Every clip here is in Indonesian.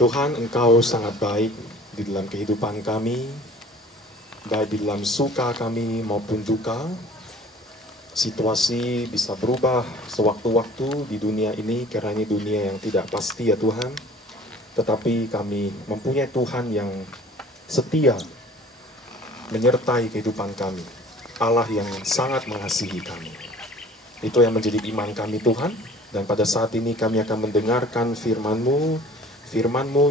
Tuhan, Engkau sangat baik di dalam kehidupan kami, baik di dalam suka kami maupun duka. Situasi bisa berubah sewaktu-waktu di dunia ini karena ini dunia yang tidak pasti ya Tuhan. Tetapi kami mempunyai Tuhan yang setia menyertai kehidupan kami. Allah yang sangat mengasihi kami. Itu yang menjadi iman kami Tuhan. Dan pada saat ini kami akan mendengarkan firman-Mu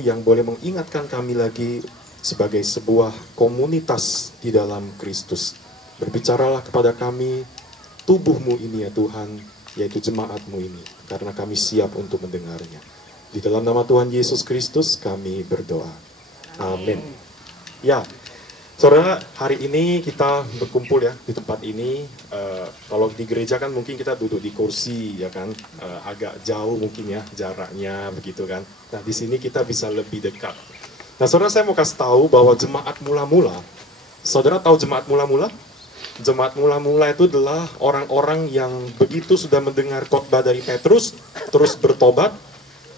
yang boleh mengingatkan kami lagi sebagai sebuah komunitas di dalam Kristus. Berbicaralah kepada kami, tubuh-Mu ini ya Tuhan, yaitu jemaat-Mu ini. Karena kami siap untuk mendengarnya. Di dalam nama Tuhan Yesus Kristus kami berdoa. Amin. Ya, saudara, hari ini kita berkumpul ya di tempat ini. Kalau di gereja kan mungkin kita duduk di kursi ya kan, agak jauh mungkin ya jaraknya begitu kan. Nah di sini kita bisa lebih dekat. Nah saudara, saya mau kasih tahu bahwa jemaat mula-mula, saudara tahu jemaat mula-mula? Jemaat mula-mula itu adalah orang-orang yang begitu sudah mendengar khotbah dari Petrus, terus bertobat,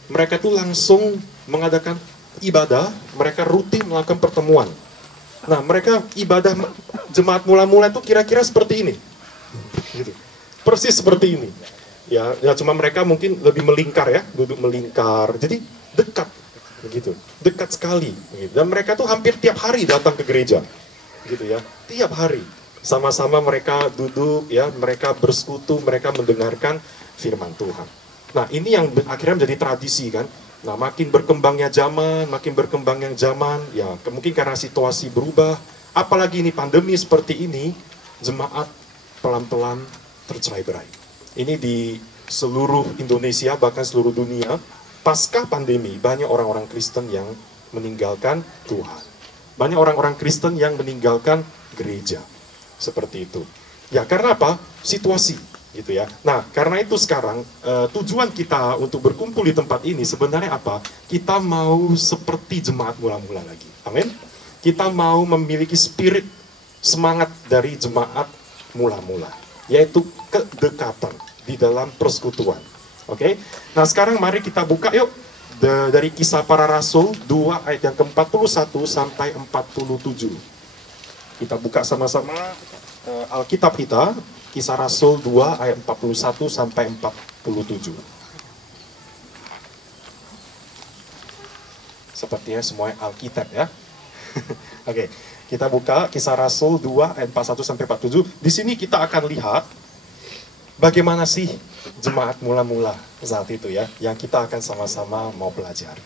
mereka itu langsung mengadakan ibadah, mereka rutin melakukan pertemuan. Nah, mereka ibadah jemaat mula-mula itu kira-kira seperti ini. Gitu. Persis seperti ini. Ya cuma mereka mungkin lebih melingkar ya, duduk melingkar. Jadi dekat begitu. Dekat sekali gitu. Dan mereka tuh hampir tiap hari datang ke gereja. Gitu ya. Tiap hari. Sama-sama mereka duduk ya, mereka bersekutu, mereka mendengarkan firman Tuhan. Nah, ini yang akhirnya menjadi tradisi kan. Nah, makin berkembangnya zaman, ya mungkin karena situasi berubah, apalagi ini pandemi seperti ini, jemaat pelan-pelan tercerai-berai. Ini di seluruh Indonesia, bahkan seluruh dunia, pasca pandemi, banyak orang-orang Kristen yang meninggalkan Tuhan. Banyak orang-orang Kristen yang meninggalkan gereja. Seperti itu. Ya, karena apa? Situasi. Gitu ya. Nah, karena itu sekarang tujuan kita untuk berkumpul di tempat ini sebenarnya apa? Kita mau seperti jemaat mula-mula lagi. Amin. Kita mau memiliki spirit semangat dari jemaat mula-mula, yaitu kedekatan di dalam persekutuan. Oke. Nah, sekarang mari kita buka yuk dari Kisah Para Rasul 2 ayat yang ke-41 sampai 47. Kita buka sama-sama Alkitab kita. Kisah Rasul 2 ayat 41 sampai 47. Sepertinya semuanya Alkitab ya. Oke, kita buka Kisah Rasul 2 ayat 41 sampai 47. Di sini kita akan lihat bagaimana sih jemaat mula-mula saat itu ya, yang kita akan sama-sama mau pelajari.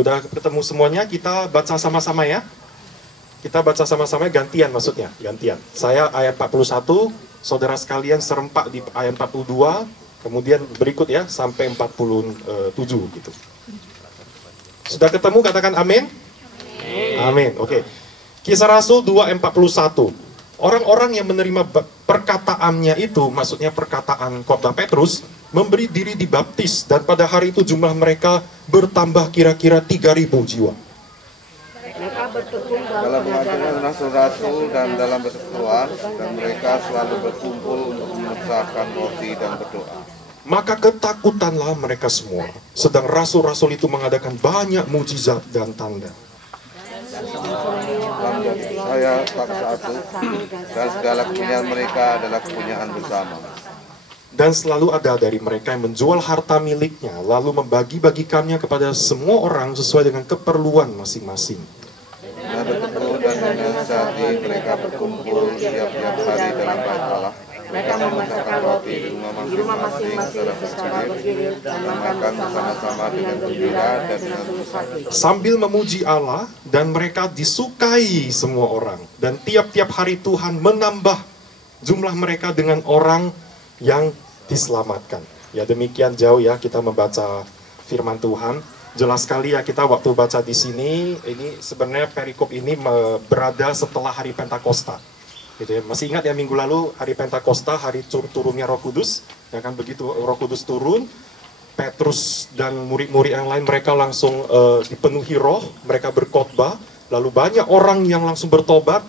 Udah ketemu semuanya, kita baca sama-sama ya. Kita baca sama-sama gantian maksudnya, gantian. Saya ayat 41, saudara sekalian serempak di ayat 42, kemudian berikut ya sampai 47 gitu. Sudah ketemu, katakan amin? Amin. Oke. Kisah Rasul 2 ayat 41. Orang-orang yang menerima perkataannya itu, maksudnya perkataan khotbah Petrus, memberi diri dibaptis dan pada hari itu jumlah mereka bertambah kira-kira 3.000 jiwa. Mereka bertekun dalam pengajaran rasul-rasul dan dalam persekutuan, dan mereka selalu berkumpul untuk memecahkan roti dan berdoa. Maka ketakutanlah mereka semua, sedang rasul-rasul itu mengadakan banyak mujizat dan tanda. Saya paksa satu, dan segala kepunyaan mereka adalah kepunyaan bersama. Dan selalu ada dari mereka yang menjual harta miliknya, lalu membagi-bagikannya kepada semua orang sesuai dengan keperluan masing-masing. Dan bertekun dan menasihati mereka berkumpul tiap-tiap hari dalam bait Allah. Mereka memecahkan roti di rumah masing-masing secara berdiri dan makan bersama-sama dengan gembira dan dengan tulus hati. Sambil memuji Allah, dan mereka disukai semua orang. Dan tiap-tiap hari Tuhan menambah jumlah mereka dengan orang yang diselamatkan. Ya, demikian jauh ya kita membaca firman Tuhan. Jelas sekali ya kita waktu baca di sini, ini sebenarnya perikop ini berada setelah hari Pentakosta. Gitu ya. Masih ingat ya minggu lalu hari Pentakosta, hari turunnya Roh Kudus, ya kan, begitu Roh Kudus turun, Petrus dan murid-murid yang lain mereka langsung dipenuhi roh, mereka berkhotbah, lalu banyak orang yang langsung bertobat,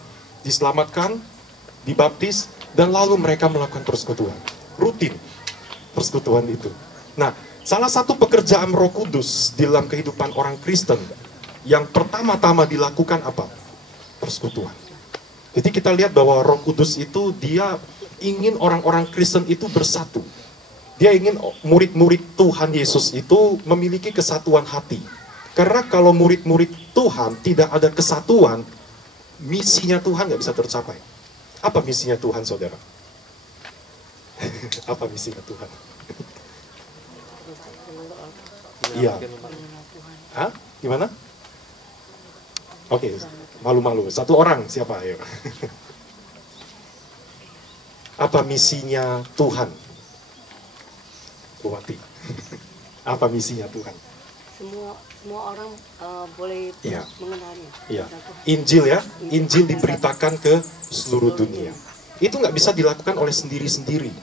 diselamatkan, dibaptis, dan lalu mereka melakukan persekutuan. Rutin persekutuan itu. Nah, Salah satu pekerjaan Roh Kudus di dalam kehidupan orang Kristen yang pertama-tama dilakukan apa? Persekutuan. Jadi kita lihat bahwa Roh Kudus itu dia ingin orang-orang Kristen itu bersatu. Dia ingin murid-murid Tuhan Yesus itu memiliki kesatuan hati. Karena kalau murid-murid Tuhan tidak ada kesatuan, misinya Tuhan nggak bisa tercapai. Apa misinya Tuhan, saudara? Apa misinya Tuhan? Iya. Hah? Gimana? Oke, malu-malu. Satu orang, siapa? Ayo. Apa misinya Tuhan? Buati. Apa misinya Tuhan? Semua orang boleh mengenalnya. Iya. Injil ya, Injil diberitakan ke seluruh dunia. Itu nggak bisa dilakukan oleh sendiri-sendiri.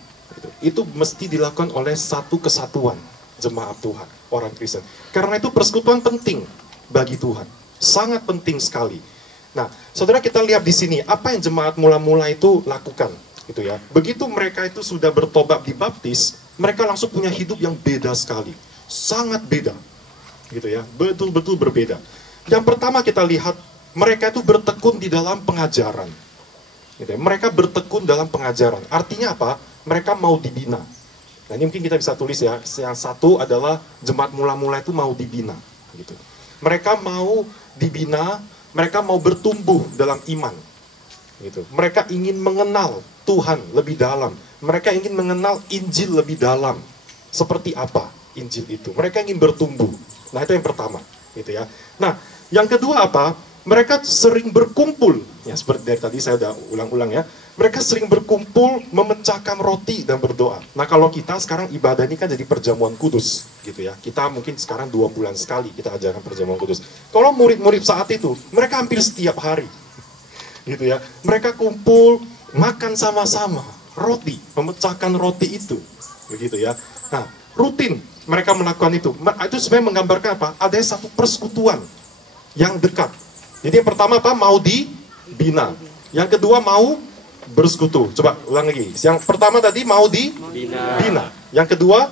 Itu mesti dilakukan oleh satu kesatuan jemaat Tuhan, orang Kristen. Karena itu persekutuan penting bagi Tuhan, sangat penting sekali. Nah, saudara, kita lihat di sini apa yang jemaat mula-mula itu lakukan, gitu ya. Begitu mereka itu sudah bertobat dibaptis, mereka langsung punya hidup yang beda sekali, sangat beda, gitu ya, betul-betul berbeda. Yang pertama kita lihat mereka itu bertekun di dalam pengajaran, gitu ya. Mereka bertekun dalam pengajaran. Artinya apa? Mereka mau dibina. Nah, ini mungkin kita bisa tulis ya. Yang satu adalah jemaat mula-mula itu mau dibina, gitu. Mereka mau dibina, mereka mau bertumbuh dalam iman, gitu. Mereka ingin mengenal Tuhan lebih dalam. Mereka ingin mengenal Injil lebih dalam. Seperti apa Injil itu? Mereka ingin bertumbuh. Nah, itu yang pertama, gitu ya. Nah, yang kedua apa? Mereka sering berkumpul. Ya, seperti dari tadi saya udah ulang-ulang ya. Mereka sering berkumpul, memecahkan roti dan berdoa. Nah, kalau kita sekarang ibadah ini kan jadi perjamuan kudus, gitu ya. Kita mungkin sekarang 2 bulan sekali kita ajarkan perjamuan kudus. Kalau murid-murid saat itu, mereka hampir setiap hari, gitu ya. Mereka kumpul, makan sama-sama roti, memecahkan roti itu, begitu ya. Nah, rutin mereka melakukan itu. Itu sebenarnya menggambarkan apa? Ada satu persekutuan yang dekat. Jadi yang pertama apa? Mau dibina. Yang kedua mau bersekutu. Coba ulang lagi. Yang pertama tadi mau dibina. Yang kedua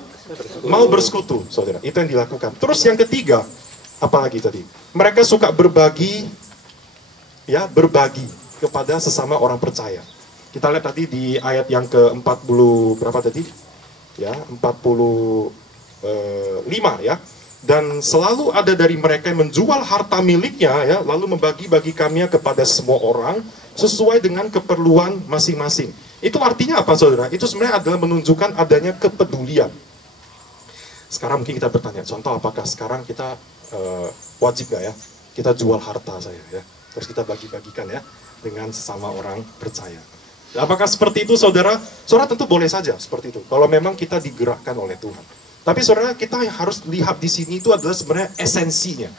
mau bersekutu, saudara. Itu yang dilakukan. Terus yang ketiga, apa lagi tadi? Mereka suka berbagi, ya, berbagi kepada sesama orang percaya. Kita lihat tadi di ayat yang ke-40 berapa tadi? Ya, 45 ya. Dan selalu ada dari mereka yang menjual harta miliknya ya, lalu membagi-bagikannya kepada semua orang sesuai dengan keperluan masing-masing. Itu artinya apa, saudara? Itu sebenarnya adalah menunjukkan adanya kepedulian. Sekarang mungkin kita bertanya, contoh apakah sekarang kita wajib gak ya kita jual harta saya ya, terus kita bagi-bagikan ya dengan sesama orang percaya. Apakah seperti itu, saudara? Saudara tentu boleh saja seperti itu kalau memang kita digerakkan oleh Tuhan. Tapi saudara, kita yang harus lihat di sini itu adalah sebenarnya esensinya.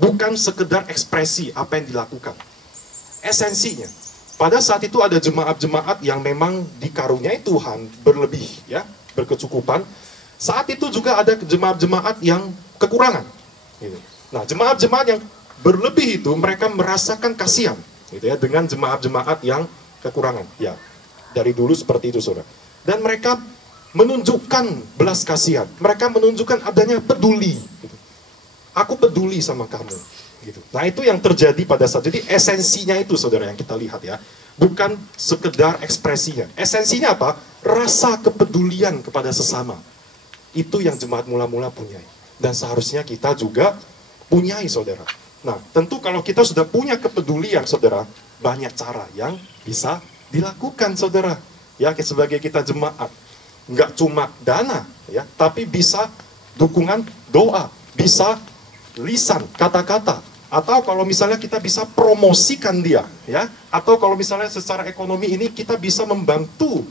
Bukan sekedar ekspresi apa yang dilakukan. Esensinya. Pada saat itu ada jemaat-jemaat yang memang dikaruniai Tuhan berlebih, ya, berkecukupan. Saat itu juga ada jemaat-jemaat yang kekurangan. Gitu. Nah, jemaat-jemaat yang berlebih itu mereka merasakan kasihan, gitu ya, dengan jemaat-jemaat yang kekurangan. Ya, dari dulu seperti itu, saudara. Dan mereka menunjukkan belas kasihan. Mereka menunjukkan adanya peduli. Gitu. Aku peduli sama kamu. Gitu. Nah, itu yang terjadi pada saat. Jadi esensinya itu, saudara, yang kita lihat ya. Bukan sekedar ekspresinya. Esensinya apa? Rasa kepedulian kepada sesama. Itu yang jemaat mula-mula punya. Dan seharusnya kita juga punyai, saudara. Nah, tentu kalau kita sudah punya kepedulian, saudara, banyak cara yang bisa dilakukan, saudara. Ya, sebagai kita jemaat. Nggak cuma dana, ya, tapi bisa dukungan doa, bisa lisan, kata-kata, atau kalau misalnya kita bisa promosikan dia, ya, atau kalau misalnya secara ekonomi ini kita bisa membantu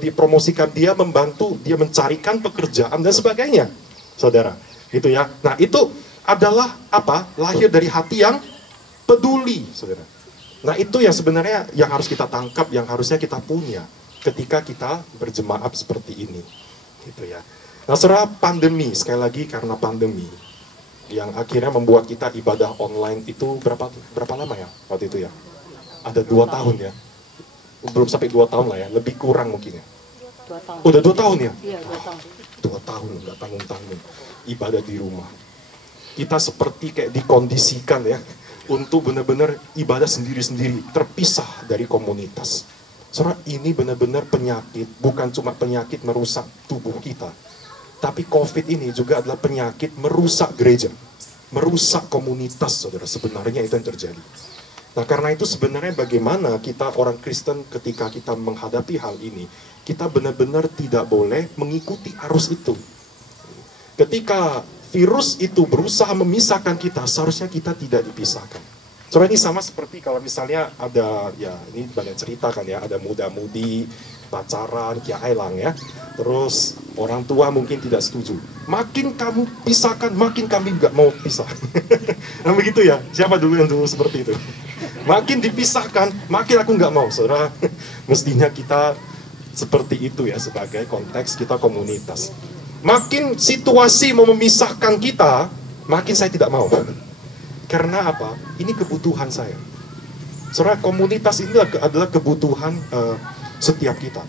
dipromosikan dia, membantu dia mencarikan pekerjaan dan sebagainya, saudara, gitu ya. Nah, itu adalah apa? Lahir dari hati yang peduli, saudara. Nah, itu yang sebenarnya yang harus kita tangkap, yang harusnya kita punya ketika kita berjemaat seperti ini, gitu ya. Nah, saudara, pandemi, sekali lagi karena pandemi, yang akhirnya membuat kita ibadah online itu berapa lama ya waktu itu ya? Ada 2 tahun ya? Belum sampai 2 tahun lah ya, lebih kurang mungkin ya. 2 tahun. Udah 2 tahun ya? Iya, 2 tahun. 2 tahun nggak tanggung-tanggung ibadah di rumah. Kita seperti kayak dikondisikan ya untuk benar-benar ibadah sendiri-sendiri, terpisah dari komunitas. Saudara, ini benar-benar penyakit, bukan cuma penyakit merusak tubuh kita, tapi COVID ini juga adalah penyakit merusak gereja, merusak komunitas, saudara. Sebenarnya itu yang terjadi. Nah, karena itu sebenarnya bagaimana kita orang Kristen ketika kita menghadapi hal ini, kita benar-benar tidak boleh mengikuti arus itu. Ketika virus itu berusaha memisahkan kita, seharusnya kita tidak dipisahkan. Soalnya ini sama seperti kalau misalnya ada, ya ini banyak cerita kan ya, ada muda-mudi, pacaran, kiailang ya. Terus orang tua mungkin tidak setuju. Makin kamu pisahkan, makin kami nggak mau pisah. Nah begitu ya, siapa dulu yang dulu seperti itu? Makin dipisahkan, makin aku nggak mau. Saudara, mestinya kita seperti itu ya sebagai konteks kita komunitas. Makin situasi mau memisahkan kita, makin saya tidak mau. Karena apa? Ini kebutuhan saya. Saudara, komunitas ini adalah kebutuhan setiap kita.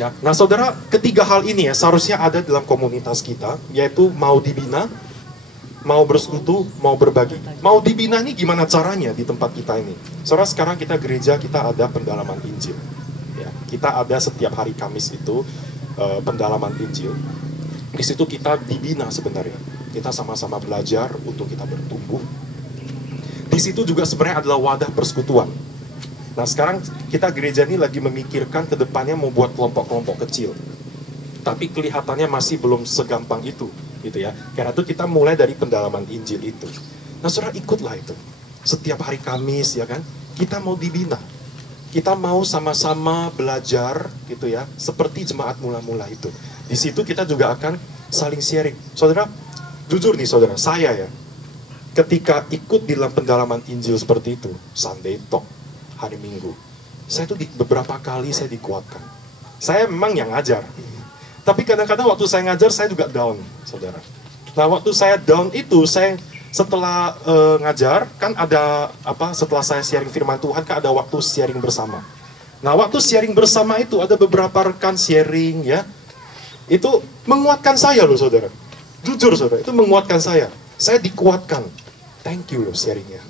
Ya, nah saudara, ketiga hal ini ya seharusnya ada dalam komunitas kita, yaitu mau dibina, mau bersekutu, mau berbagi. Mau dibina ini gimana caranya di tempat kita ini? Saudara, sekarang kita gereja, kita ada pendalaman Injil. Ya, kita ada setiap hari Kamis itu pendalaman Injil. Di situ kita dibina sebenarnya. Kita sama-sama belajar untuk kita bertumbuh. Di situ juga sebenarnya adalah wadah persekutuan. Nah sekarang kita gereja ini lagi memikirkan ke depannya mau buat kelompok-kelompok kecil. Tapi kelihatannya masih belum segampang itu, gitu ya. Karena itu kita mulai dari pendalaman Injil itu. Nah saudara, ikutlah itu. Setiap hari Kamis ya kan, kita mau dibina. Kita mau sama-sama belajar gitu ya, seperti jemaat mula-mula itu. Di situ kita juga akan saling sharing. Saudara, jujur nih saudara, saya ya, ketika ikut di dalam pendalaman Injil seperti itu, Sunday Talk, hari Minggu, saya tuh beberapa kali saya dikuatkan. Saya memang yang ngajar, tapi kadang-kadang waktu saya ngajar saya juga down, saudara. Nah waktu saya down itu, saya setelah ngajar kan ada apa? Setelah saya sharing firman Tuhan kan ada waktu sharing bersama. Nah waktu sharing bersama itu ada beberapa rekan sharing ya, itu menguatkan saya loh saudara. Jujur saudara, itu menguatkan saya. Saya dikuatkan. Thank you loh sharingnya.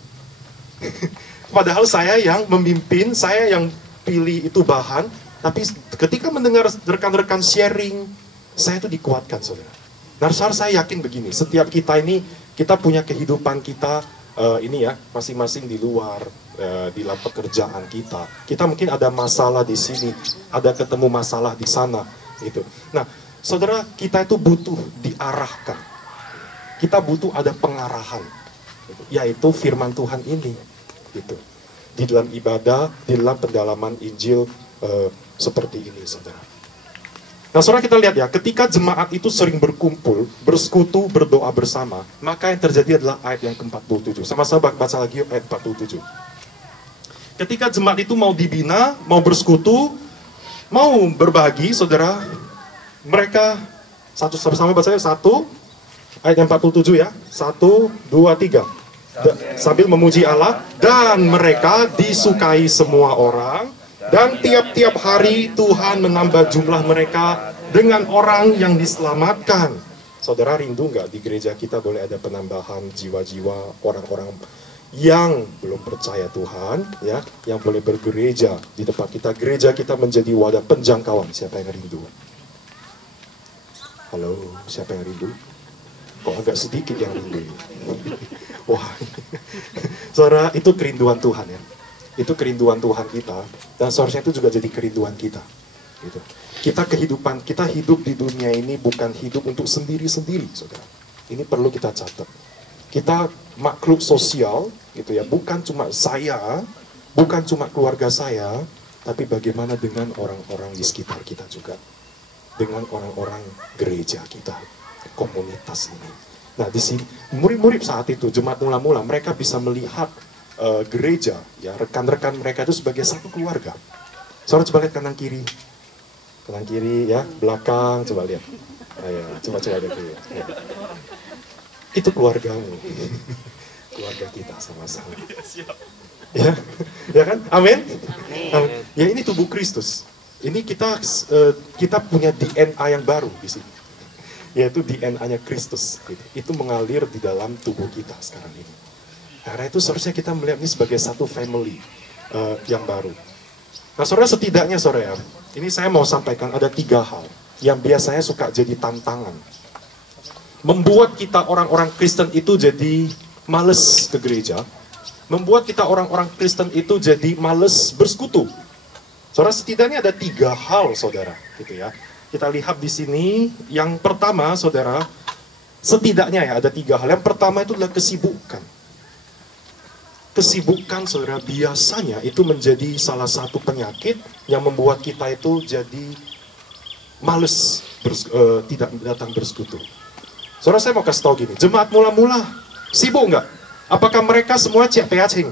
Padahal saya yang memimpin, saya yang pilih itu bahan, tapi ketika mendengar rekan-rekan sharing, saya itu dikuatkan, saudara. Nah, saya yakin begini, setiap kita ini, kita punya kehidupan kita, ini ya, masing-masing di luar, di dalam pekerjaan kita. Kita mungkin ada masalah di sini, ada ketemu masalah di sana, gitu. Nah, saudara, kita itu butuh diarahkan. Kita butuh ada pengarahan, yaitu firman Tuhan ini. Gitu. Di dalam ibadah, di dalam pendalaman Injil seperti ini, saudara. Nah, saudara kita lihat ya, ketika jemaat itu sering berkumpul, bersekutu, berdoa bersama, maka yang terjadi adalah ayat yang ke-47. Sama-sama baca lagi ayat 47. Ketika jemaat itu mau dibina, mau bersekutu, mau berbagi, saudara, mereka sama-sama bacanya 1, ayat yang 47 ya. 1, 2, 3. Sambil memuji Allah, dan mereka disukai semua orang, dan tiap-tiap hari Tuhan menambah jumlah mereka dengan orang yang diselamatkan. Saudara rindu nggak di gereja kita boleh ada penambahan jiwa-jiwa orang-orang yang belum percaya Tuhan, ya, yang boleh bergereja di tempat kita. Gereja kita menjadi wadah penjangkauan. Siapa yang rindu? Halo, siapa yang rindu? Kok agak sedikit yang rindu? Wah, saudara, itu kerinduan Tuhan ya. Itu kerinduan Tuhan kita, dan seharusnya itu juga jadi kerinduan kita. Gitu. Kita hidup di dunia ini bukan hidup untuk sendiri-sendiri, saudara. Ini perlu kita catat. Kita makhluk sosial, gitu ya. Bukan cuma saya, bukan cuma keluarga saya, tapi bagaimana dengan orang-orang di sekitar kita juga, dengan orang-orang gereja kita, komunitas ini. Nah, di sini murid-murid saat itu, jemaat mula-mula, mereka bisa melihat gereja, ya, rekan-rekan mereka itu sebagai satu keluarga. Saudara coba lihat kanan kiri, ya, belakang, coba lihat. Ayo, coba lihat ya. Itu keluargamu, keluarga kita sama-sama. Ya, ya kan? Amin. Ya ini tubuh Kristus. Ini kita punya DNA yang baru di sini, yaitu DNA-nya Kristus. Gitu. Itu mengalir di dalam tubuh kita sekarang ini. Karena itu seharusnya kita melihat ini sebagai satu family yang baru. Nah, saudara, setidaknya saudara, ini saya mau sampaikan ada 3 hal yang biasanya suka jadi tantangan. Membuat kita orang-orang Kristen itu jadi males ke gereja. Membuat kita orang-orang Kristen itu jadi males bersekutu. Saudara, setidaknya ada 3 hal, saudara, gitu ya. Kita lihat di sini, yang pertama, saudara, setidaknya ya ada 3 hal. Yang pertama itu adalah kesibukan. Kesibukan, saudara, biasanya itu menjadi salah satu penyakit yang membuat kita itu jadi males tidak datang bersekutu. Saudara, saya mau kasih tahu gini, jemaat mula-mula sibuk nggak? Apakah mereka semua ciak peacing?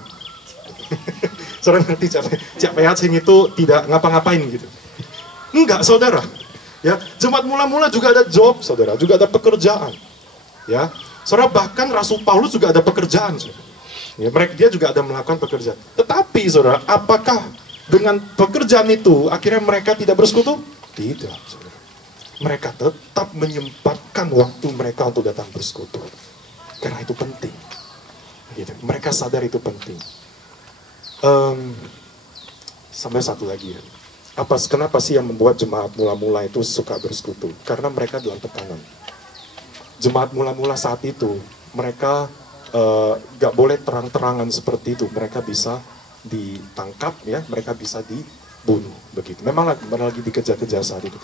Saudara ngerti ciak peacing itu tidak ngapa-ngapain gitu? Enggak, saudara. Ya, jemaat mula-mula juga ada job, saudara, juga ada pekerjaan. Ya, saudara, bahkan Rasul Paulus juga ada pekerjaan, saudara. Ya, dia juga ada melakukan pekerjaan. Tetapi, saudara, apakah dengan pekerjaan itu akhirnya mereka tidak bersekutu? Tidak, saudara. Mereka tetap menyempatkan waktu mereka untuk datang bersekutu. Karena itu penting. Gitu. Mereka sadar itu penting. Sampai satu lagi ya. Kenapa sih yang membuat jemaat mula-mula itu suka bersekutu? Karena mereka dalam tekanan. Jemaat mula-mula saat itu, mereka gak boleh terang-terangan seperti itu. Mereka bisa ditangkap, ya, mereka bisa dibunuh. Begitu. Memang lagi dikejar-kejar saat itu.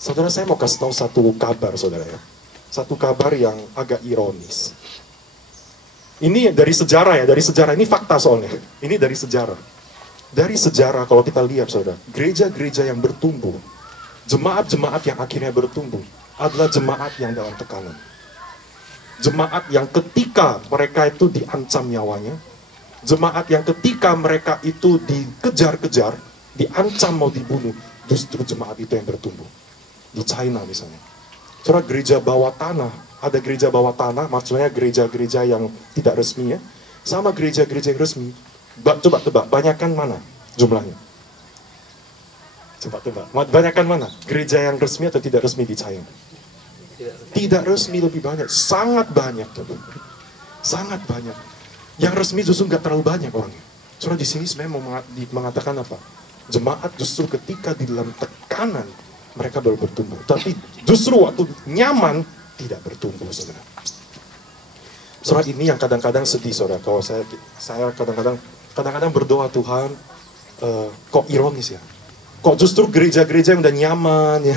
Saudara, saya mau kasih tahu satu kabar, saudara ya. Satu kabar yang agak ironis. Ini dari sejarah ya, dari sejarah. Ini fakta soalnya. Ini dari sejarah. Dari sejarah kalau kita lihat, saudara, gereja-gereja yang bertumbuh, jemaat-jemaat yang akhirnya bertumbuh, adalah jemaat yang dalam tekanan. Jemaat yang ketika mereka itu diancam nyawanya, jemaat yang ketika mereka itu dikejar-kejar, diancam mau dibunuh, justru jemaat itu yang bertumbuh. Di China misalnya. Saudara, gereja bawah tanah, ada gereja bawah tanah, maksudnya gereja-gereja yang tidak resmi ya, sama gereja-gereja yang resmi. Coba tebak, banyakkan mana jumlahnya? Coba tebak, banyakkan mana? Gereja yang resmi atau tidak resmi di China? Tidak resmi lebih banyak, sangat banyak. Sangat banyak. Yang resmi justru nggak terlalu banyak orangnya. Saudara, di sini sebenarnya mau mengatakan apa? Jemaat justru ketika di dalam tekanan, mereka baru bertumbuh. Tapi justru waktu nyaman, tidak bertumbuh, saudara. Saudara, ini yang kadang-kadang sedih, saudara. Kalau saya kadang-kadang berdoa, Tuhan, kok ironis ya? Kok justru gereja-gereja yang udah nyaman ya?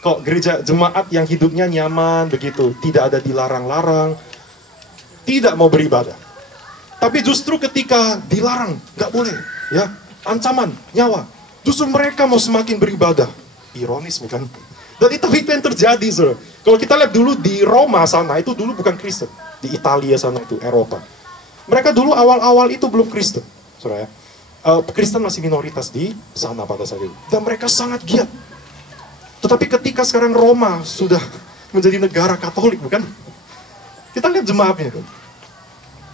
Kok gereja jemaat yang hidupnya nyaman begitu, tidak ada dilarang-larang, tidak mau beribadah. Tapi justru ketika dilarang, nggak boleh, ya, ancaman, nyawa, justru mereka mau semakin beribadah. Ironis bukan? Dan itu yang terjadi, saudara. Kalau kita lihat dulu di Roma sana, itu dulu bukan Kristen. Di Italia sana itu, Eropa. Mereka dulu awal-awal itu belum Kristen, saudara ya. Kristen masih minoritas di sana pada saat itu. Dan mereka sangat giat. Tetapi ketika sekarang Roma sudah menjadi negara Katolik, bukan? Kita lihat jemaatnya.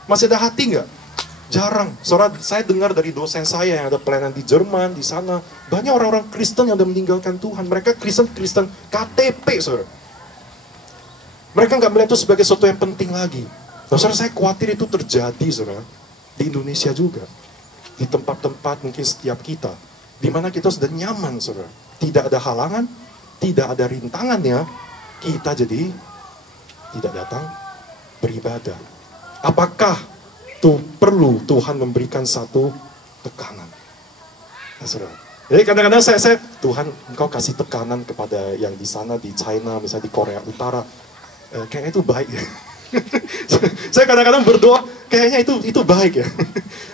Masih ada hati nggak? Jarang. Saudara, saya dengar dari dosen saya yang ada pelayanan di Jerman, di sana. Banyak orang-orang Kristen yang sudah meninggalkan Tuhan. Mereka Kristen KTP, saudara. Mereka nggak melihat itu sebagai sesuatu yang penting lagi. Nah, saudara, saya khawatir itu terjadi, saudara. Di Indonesia juga. Di tempat-tempat mungkin setiap kita. Di mana kita sudah nyaman, saudara. Tidak ada halangan, tidak ada rintangannya. Kita jadi tidak datang beribadah. Apakah itu perlu Tuhan memberikan satu tekanan? Nah, saudara. Jadi kadang-kadang saya Tuhan, Engkau kasih tekanan kepada yang di sana, di China, misalnya di Korea Utara, kayaknya itu baik ya. Saya kadang-kadang berdoa, kayaknya itu baik ya,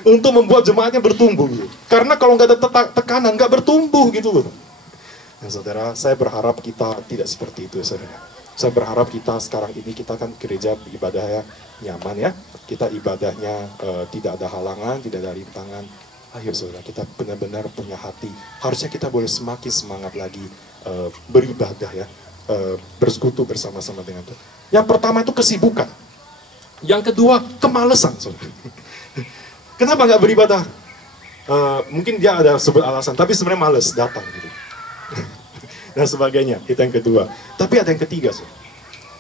untuk membuat jemaatnya bertumbuh gitu. Karena kalau nggak ada tekanan, nggak bertumbuh gitu loh. Nah, saudara, saya berharap kita tidak seperti itu ya, saudara. Saya berharap kita sekarang ini, kita kan gereja ibadahnya nyaman ya. Kita ibadahnya tidak ada halangan, tidak ada rintangan. Ayo saudara, kita benar-benar punya hati. Harusnya kita boleh semakin semangat lagi beribadah ya. Bersekutu bersama-sama dengan Tuhan. Yang pertama itu kesibukan. Yang kedua, kemalasan, saudara. Kenapa nggak beribadah? Mungkin dia ada sebut alasan, tapi sebenarnya males datang gitu. dan sebagainya. Itu yang kedua. Tapi ada yang ketiga, so.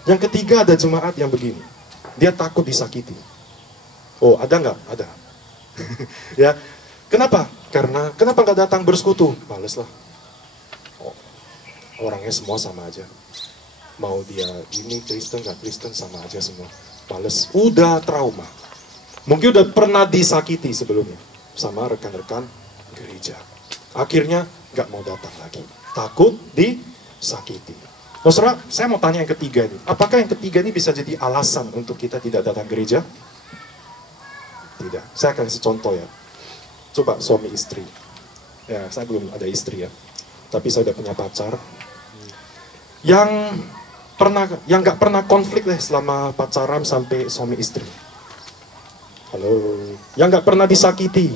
Yang ketiga ada jemaat yang begini. Dia takut disakiti. Oh, ada nggak? Ada. Ya, kenapa? Karena kenapa nggak datang bersekutu? Males lah. Oh, orangnya semua sama aja. Mau dia ini Kristen nggak Kristen sama aja semua. Males. Udah trauma. Mungkin udah pernah disakiti sebelumnya sama rekan-rekan gereja. Akhirnya nggak mau datang lagi. Takut disakiti. Nah, saudara, saya mau tanya yang ketiga ini. Apakah yang ketiga ini bisa jadi alasan untuk kita tidak datang gereja? Tidak. Saya akan kasih contoh ya. Coba suami istri. Ya, saya belum ada istri ya. Tapi saya udah punya pacar. Yang nggak pernah konflik deh selama pacaran sampai suami istri. Halo. Yang nggak pernah disakiti.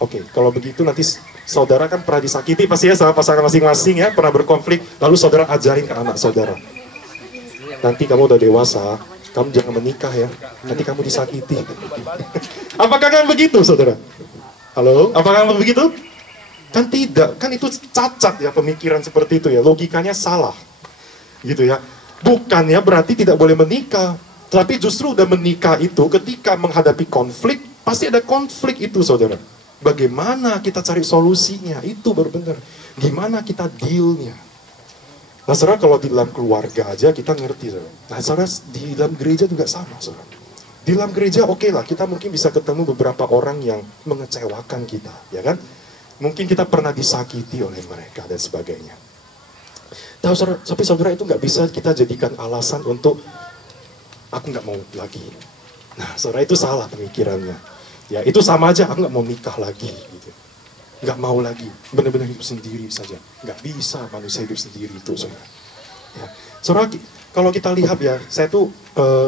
Oke, kalau begitu nanti saudara kan pernah disakiti pasti ya sama pasangan masing-masing ya, pernah berkonflik, lalu saudara ajarin ke anak saudara. Nanti kamu udah dewasa, kamu jangan menikah ya, nanti kamu disakiti. Apakah kan begitu saudara? Halo, apakah kan begitu? Kan tidak, kan itu cacat ya pemikiran seperti itu ya, logikanya salah. Gitu ya. Bukan ya berarti tidak boleh menikah, tapi justru udah menikah itu ketika menghadapi konflik, pasti ada konflik itu saudara. Bagaimana kita cari solusinya, itu baru benar. Gimana kita dealnya. Nah saudara, kalau di dalam keluarga aja kita ngerti saudara. Nah saudara, di dalam gereja juga sama saudara. Di dalam gereja oke lah, kita mungkin bisa ketemu beberapa orang yang mengecewakan kita, ya kan? Mungkin kita pernah disakiti oleh mereka dan sebagainya. Tahu saudara, tapi saudara itu nggak bisa kita jadikan alasan untuk aku nggak mau lagi. Nah saudara, itu salah pemikirannya. Ya itu sama aja, aku nggak mau nikah lagi, gitu. Nggak mau lagi, benar-benar hidup sendiri saja. Nggak bisa manusia hidup sendiri itu, saudara. Ya. Saudara, kalau kita lihat ya, saya tuh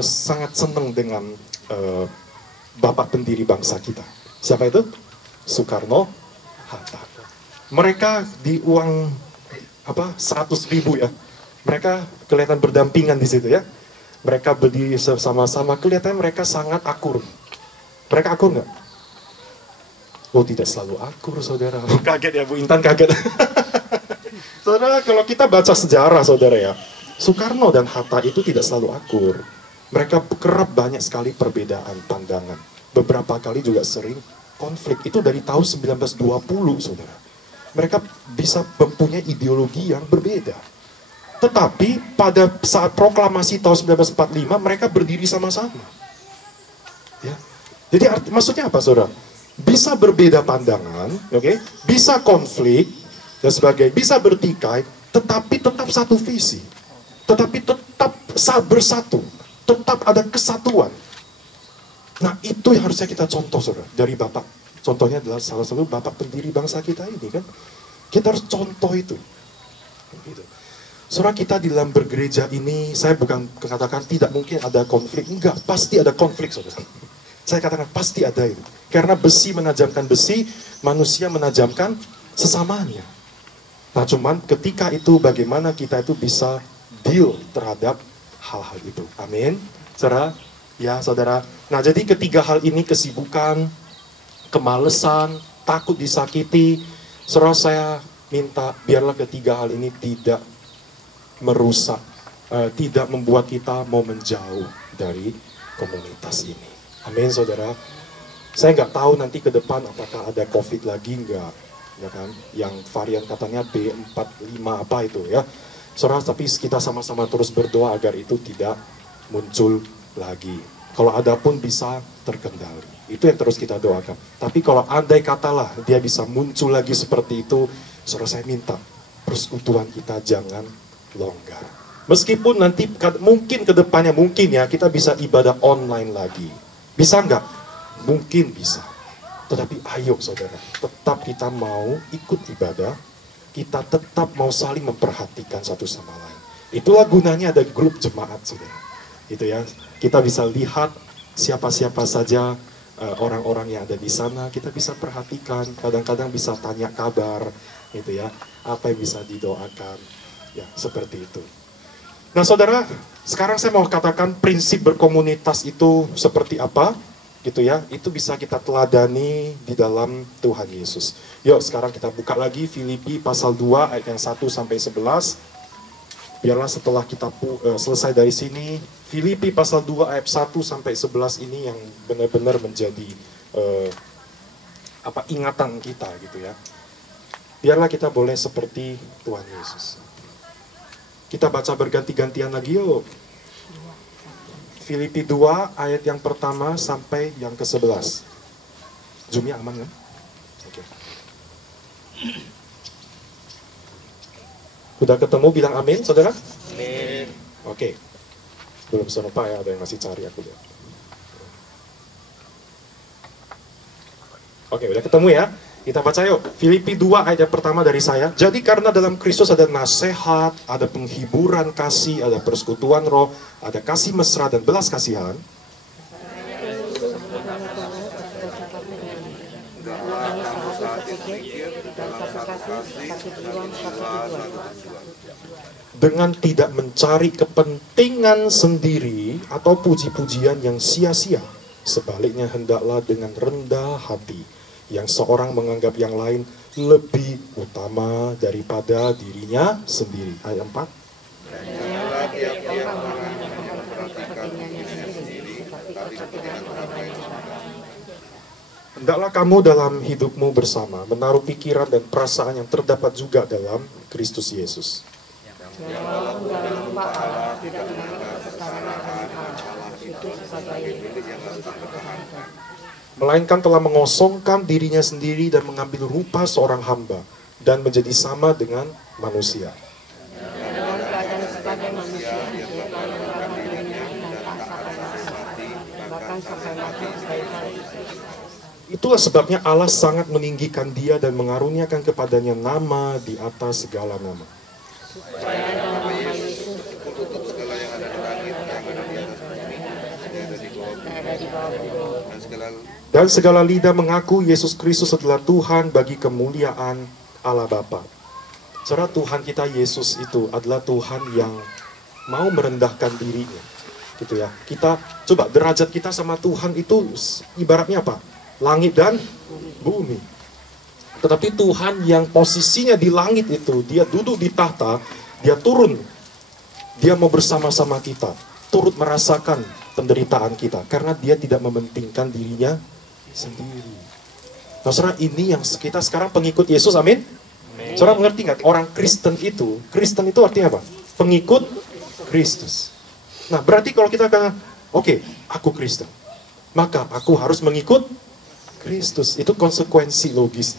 sangat senang dengan bapak pendiri bangsa kita. Siapa itu? Soekarno Hatta. Mereka di uang 100.000 ya. Mereka kelihatan berdampingan di situ ya. Mereka berdiri sama-sama, kelihatan mereka sangat akur. Mereka akur nggak? Oh tidak selalu akur saudara. Kaget ya Bu Intan, kaget. Saudara, kalau kita baca sejarah saudara ya, Soekarno dan Hatta itu tidak selalu akur. Mereka kerap banyak sekali perbedaan pandangan. Beberapa kali juga sering konflik. Itu dari tahun 1920 saudara. Mereka bisa mempunyai ideologi yang berbeda. Tetapi pada saat proklamasi tahun 1945 mereka berdiri sama-sama. Ya. Jadi maksudnya apa saudara? Bisa berbeda pandangan, okay? Bisa konflik dan sebagainya, bisa bertikai, tetapi tetap satu visi, tetapi tetap bersatu, tetap ada kesatuan. Nah itu yang harusnya kita contoh saudara dari bapak. Contohnya adalah salah satu bapak pendiri bangsa kita ini kan. Kita harus contoh itu. Gitu. Saudara, kita di dalam bergereja ini, saya bukan katakan tidak mungkin ada konflik, enggak, pasti ada konflik saudara. Saya katakan pasti ada itu. Karena besi menajamkan besi, manusia menajamkan sesamanya. Nah cuman ketika itu bagaimana kita itu bisa deal terhadap hal-hal itu. Amin. Saudara, ya saudara. Nah jadi ketiga hal ini, kesibukan, kemalesan, takut disakiti. Saudara, saya minta biarlah ketiga hal ini tidak merusak, tidak membuat kita mau menjauh dari komunitas ini. Amin saudara. Saya nggak tahu nanti ke depan apakah ada COVID lagi nggak, ya kan? Yang varian katanya B45 apa itu ya. Saudara, tapi kita sama-sama terus berdoa agar itu tidak muncul lagi. Kalau ada pun bisa terkendali. Itu yang terus kita doakan. Tapi kalau andai katalah dia bisa muncul lagi seperti itu, saudara, saya minta persekutuan kita jangan longgar. Meskipun nanti mungkin ke depannya mungkin ya kita bisa ibadah online lagi. Bisa nggak? Mungkin bisa. Tetapi ayo saudara, tetap kita mau ikut ibadah, kita tetap mau saling memperhatikan satu sama lain. Itulah gunanya ada grup jemaat saudara. Itu ya, kita bisa lihat siapa-siapa saja orang-orang yang ada di sana, kita bisa perhatikan, kadang-kadang bisa tanya kabar, gitu ya, apa yang bisa didoakan, ya seperti itu. Nah saudara, sekarang saya mau katakan prinsip berkomunitas itu seperti apa. gitu ya, itu bisa kita teladani di dalam Tuhan Yesus. Yuk sekarang kita buka lagi Filipi pasal 2 ayat yang 1 sampai 11. Biarlah setelah kita selesai dari sini, Filipi pasal 2 ayat 1 sampai 11 ini yang benar-benar menjadi ingatan kita gitu ya. Biarlah kita boleh seperti Tuhan Yesus. Kita baca berganti-gantian lagi yuk. Filipi 2 ayat yang pertama sampai yang ke-11. Zoom-nya aman kan? Oke. Udah ketemu bilang amin, saudara? Amin. Oke. Belum serupa ya, ada yang masih cari aku lihat. Oke, udah ketemu ya? Kita baca yuk, Filipi 2 ayat pertama dari saya. Jadi karena dalam Kristus ada nasihat, ada penghiburan kasih, ada persekutuan roh, ada kasih mesra dan belas kasihan. Dengan tidak mencari kepentingan sendiri atau puji-pujian yang sia-sia. Sebaliknya hendaklah dengan rendah hati, yang seorang menganggap yang lain lebih utama daripada dirinya sendiri. Ayat 4. Hendaklah kamu dalam hidupmu bersama menaruh pikiran dan perasaan yang terdapat juga dalam Kristus Yesus. Melainkan telah mengosongkan dirinya sendiri dan mengambil rupa seorang hamba dan menjadi sama dengan manusia. Itulah sebabnya Allah sangat meninggikan dia dan mengaruniakan kepadanya nama di atas segala nama. Dan segala lidah mengaku Yesus Kristus adalah Tuhan bagi kemuliaan Allah Bapa. Saudara, Tuhan kita Yesus itu adalah Tuhan yang mau merendahkan dirinya, gitu ya. Kita coba derajat kita sama Tuhan itu ibaratnya apa? Langit dan bumi. Tetapi Tuhan yang posisinya di langit itu, dia duduk di tahta, dia turun, dia mau bersama-sama kita, turut merasakan penderitaan kita, karena dia tidak mementingkan dirinya sendiri. Nah, saudara, ini yang kita sekarang pengikut Yesus, amin? Saudara mengerti nggak? Orang Kristen itu artinya apa? Pengikut Kristus. Nah, berarti kalau kita kata, oke, aku Kristen, maka aku harus mengikut Kristus. Itu konsekuensi logis.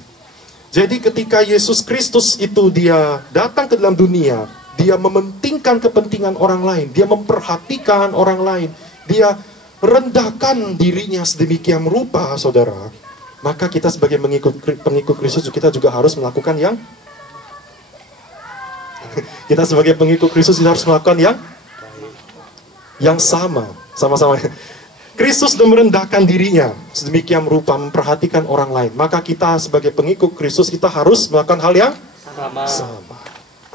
Jadi ketika Yesus Kristus itu dia datang ke dalam dunia, dia mementingkan kepentingan orang lain, dia memperhatikan orang lain, dia rendahkan dirinya sedemikian rupa, saudara, maka kita sebagai pengikut Kristus, kita juga harus melakukan kita sebagai pengikut Kristus harus melakukan yang sama-sama. Kristus sudah merendahkan dirinya sedemikian rupa, memperhatikan orang lain, maka kita sebagai pengikut Kristus, kita harus melakukan hal yang sama.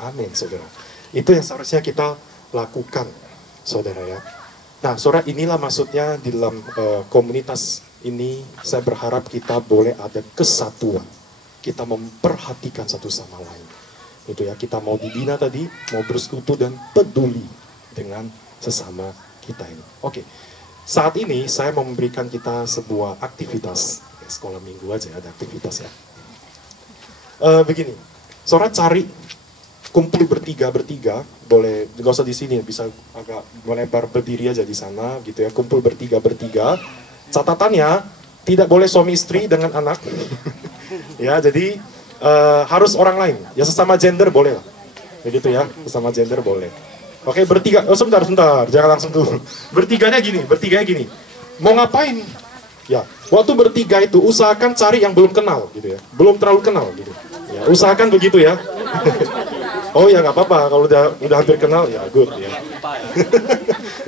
Amin, saudara. Itu yang seharusnya kita lakukan, saudara ya. Nah, saudara, inilah maksudnya di dalam komunitas ini, saya berharap kita boleh ada kesatuan. Kita memperhatikan satu sama lain. Itu ya, kita mau dibina tadi, mau bersekutu dan peduli dengan sesama kita ini. Oke, saat ini saya mau memberikan kita sebuah aktivitas. Sekolah minggu aja ada aktivitas ya. Begini, saudara cari kumpul bertiga, boleh nggak usah di sini, bisa agak melebar berdiri aja di sana, gitu ya. Kumpul bertiga. Catatannya tidak boleh suami istri dengan anak, ya. Jadi harus orang lain, ya sesama gender boleh lah, begitu ya, sesama gender boleh. Oke, bertiga. Oh sebentar, jangan langsung tuh. Bertiganya gini, mau ngapain? Ya, waktu bertiga itu usahakan cari yang belum kenal, gitu ya, belum terlalu kenal, gitu. Ya, usahakan begitu ya. Oh ya nggak apa-apa, kalau udah hampir kenal ya good ya.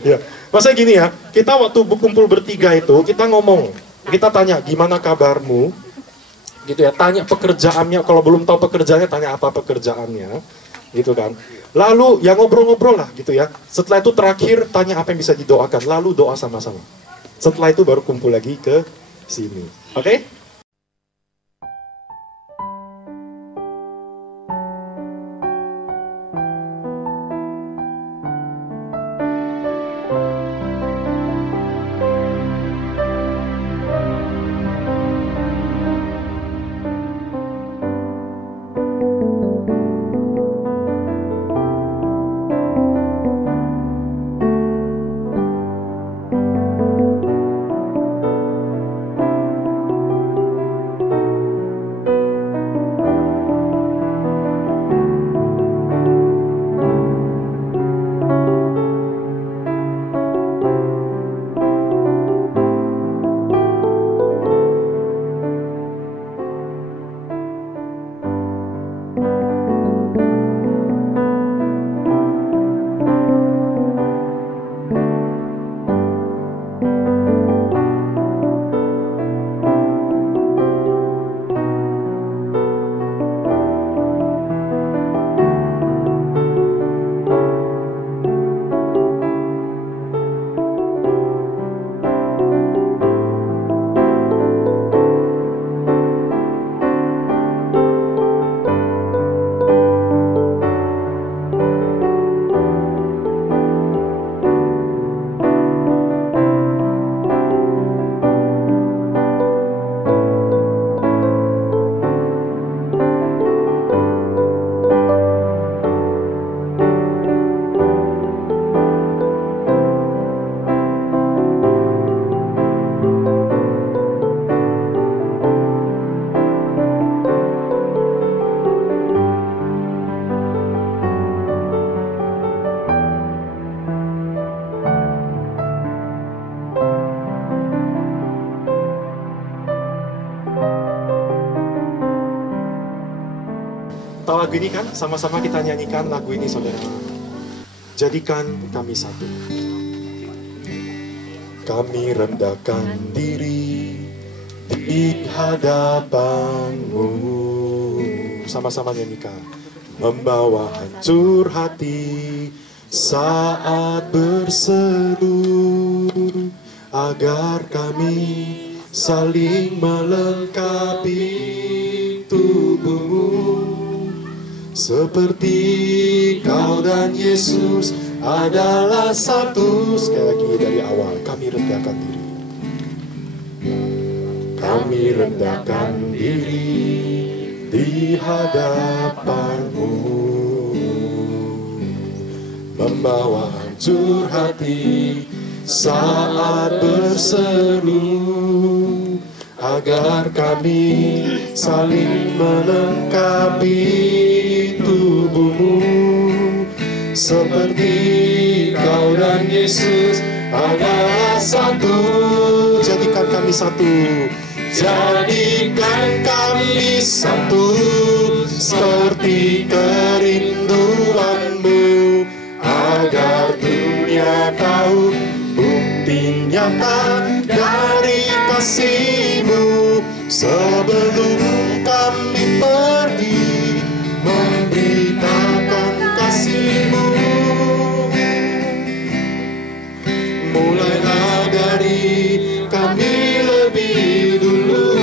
Ya, maksudnya gini ya, kita waktu kumpul bertiga itu kita ngomong, kita tanya gimana kabarmu, gitu ya, tanya pekerjaannya, kalau belum tahu pekerjaannya tanya apa pekerjaannya, gitu kan. Lalu ya ngobrol-ngobrol lah gitu ya. Setelah itu terakhir tanya apa yang bisa didoakan, lalu doa sama-sama. Setelah itu baru kumpul lagi ke sini. Oke? Tahu lagu ini kan? Sama-sama kita nyanyikan lagu ini, saudara. Jadikan kami satu. Kami rendahkan diri di hadapan-Mu. Sama-sama nyanyikan. Membawa hancur hati saat berseru, agar kami saling melengkapi tubuh-Mu. Seperti Kau dan Yesus adalah satu. Sekali lagi dari awal, kami rendahkan diri. Kami rendahkan diri di hadapan-Mu, membawa hancur hati saat berseru, agar kami saling melengkapi tubuh-Mu. Seperti Kau dan Yesus adalah satu. Jadikan kami satu. Jadikan kami satu, seperti kerinduan-Mu, agar dunia tahu bukti nyata dari kasih-Mu. Sebelum kami pergi memberitakan kasih-Mu, mulailah dari kami lebih dulu.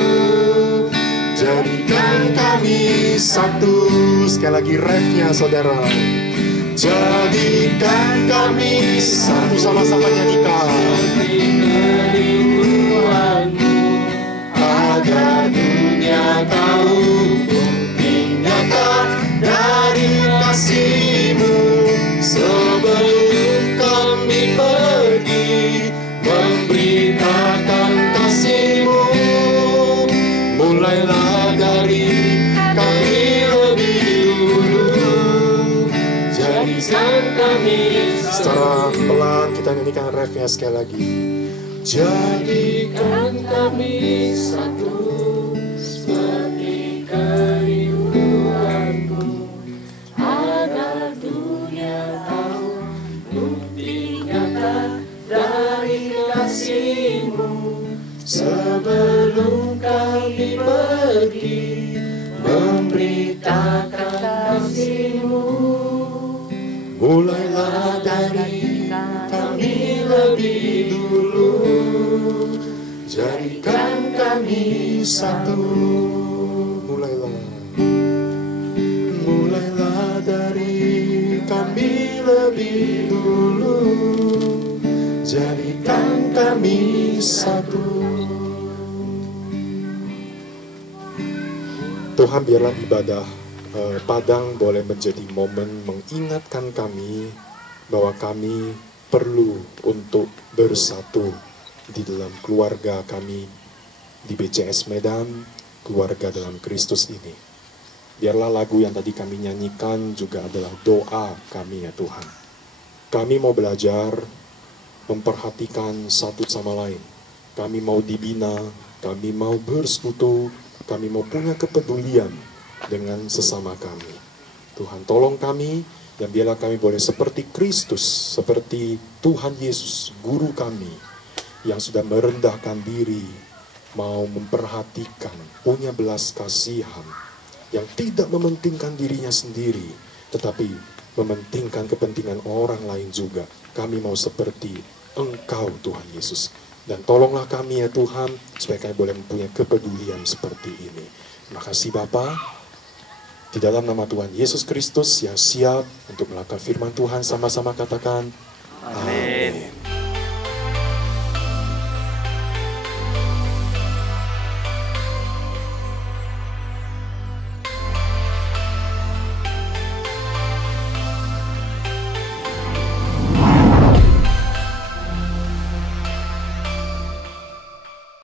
Jadikan kami satu. Sekali lagi refnya, saudara. Jadikan kami satu, sama-sama nyanyikan. Agar dunia tahu bukti nyata dari kasih-Mu. Sebelum kami pergi memberitakan kasih-Mu, mulailah dari kami lebih dulu. Jadikan kami secara pelan kita nyanyikan refnya sekali lagi. Jadikan kami satu, seperti kerinduan-Mu, agar dunia tahu bukti nyata dari kasih-Mu. Sebelum kami pergi memberitakan kasih-Mu, mulailah dari kami lebih dulu. jadikan kami satu. Mulailah dari kami lebih dulu, jadikan kami satu. Tuhan, biarlah ibadah Padang boleh menjadi momen mengingatkan kami bahwa kami perlu untuk bersatu di dalam keluarga kami di BCS Medan, keluarga dalam Kristus ini. Biarlah lagu yang tadi kami nyanyikan juga adalah doa kami ya Tuhan. Kami mau belajar memperhatikan satu sama lain. Kami mau dibina, kami mau bersekutu, kami mau punya kepedulian dengan sesama kami. Tuhan, tolong kami, dan biarlah kami boleh seperti Kristus, seperti Tuhan Yesus, guru kami, yang sudah merendahkan diri, mau memperhatikan, punya belas kasihan, yang tidak mementingkan dirinya sendiri, tetapi mementingkan kepentingan orang lain juga. Kami mau seperti Engkau, Tuhan Yesus. Dan tolonglah kami ya Tuhan, supaya kami boleh mempunyai kepedulian seperti ini. Terima kasih Bapa. Di dalam nama Tuhan Yesus Kristus yang siap untuk melakukan firman Tuhan, sama-sama katakan amin.